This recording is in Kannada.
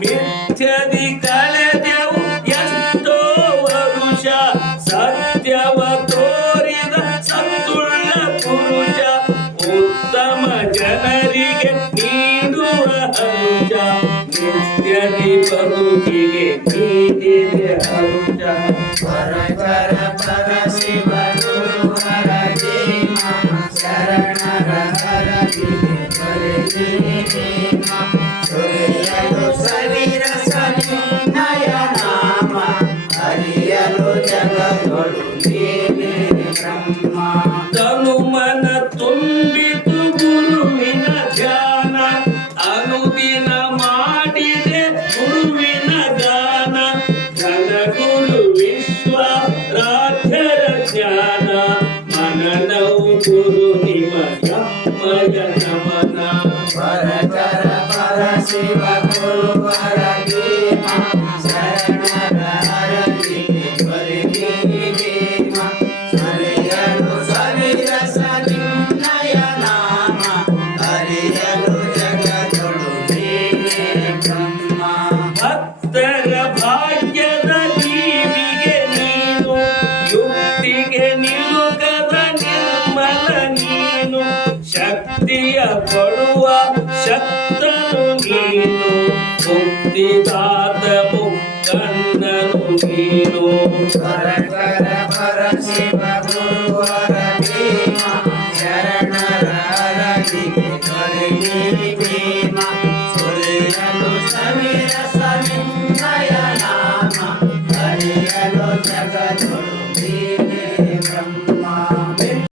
ಮಿಥ್ಯದಿ ಕಳೆದೆವು ಎಷ್ಟೋ ವರುಷ ಸತ್ಯವ ತೋರಿದ ಸತ್ತುಳ್ಳ ಪುರುಷ ಉತ್ತಮ ಜನರಿಗೆ ನೀಡುವ ಹರುಷ ನಿತ್ಯದಿ ಬದುಕಿಗೆ ನೀಡಿದೆ ಹರುಷ ಪರ ಪರ ಪರ ಶಿವ ಗುರು ಹರ ದೇವ ಶರಣರ ಹರದಿಗೆ ಬರೆದಿದೆ ಪ್ರೇಮ ಸುರಿಯಲು ಸವಿರಸ ನಿನ್ನಯ ನಾಮ ಹರಿಯಲು ಜಗದೊಳು ನೀನೇ ಬ್ರಹ್ಮ ತನುಮನ ತುಂಬಿತು ಗುರುವಿನ ಧ್ಯಾನ ಅನುದಿನ ಮಾಡಿದೆ ಗುರುವಿನ ಗಾನ ಘನಗುರು ವಿಶ್ವರಾಧ್ಯರ ಧ್ಯಾನ ಮನನವು ಗುರು ನಿಮಯ ನಮನ ಪರ ಪರ ಪರ ಶಿವ ಗುರು ಹರ ದೇವ ಶರಣರ ಹರದಿಗೆ ಬರೆದಿದೆ ಪ್ರೇಮ ಹರಿಯಲು ಸವಿರಸ ನಿನ್ನಯ ನಾಮ ಹರಿಯಲು ಜಗದೊಳು ನೀನೇ ಬ್ರಹ್ಮ ಭಕ್ತರ ಭಾಗ್ಯದ ಜೀವಿಗೆ ನೀನು ಯುಕ್ತಿಗೆ ನಿಲುಕದ ನಿರ್ಮಲ ನೀನು ಶಕ್ತಿಯ ಕೊಡುವ ಶಕ್ತನು ನೀನು ಮುಕ್ತಿದಾತ ಮುಕ್ತಣ್ಣನು ನೀನು ಪರ ಪರ ಪರ ಶಿವ ಗುರು ಹರ ದೇವ ಶರಣರ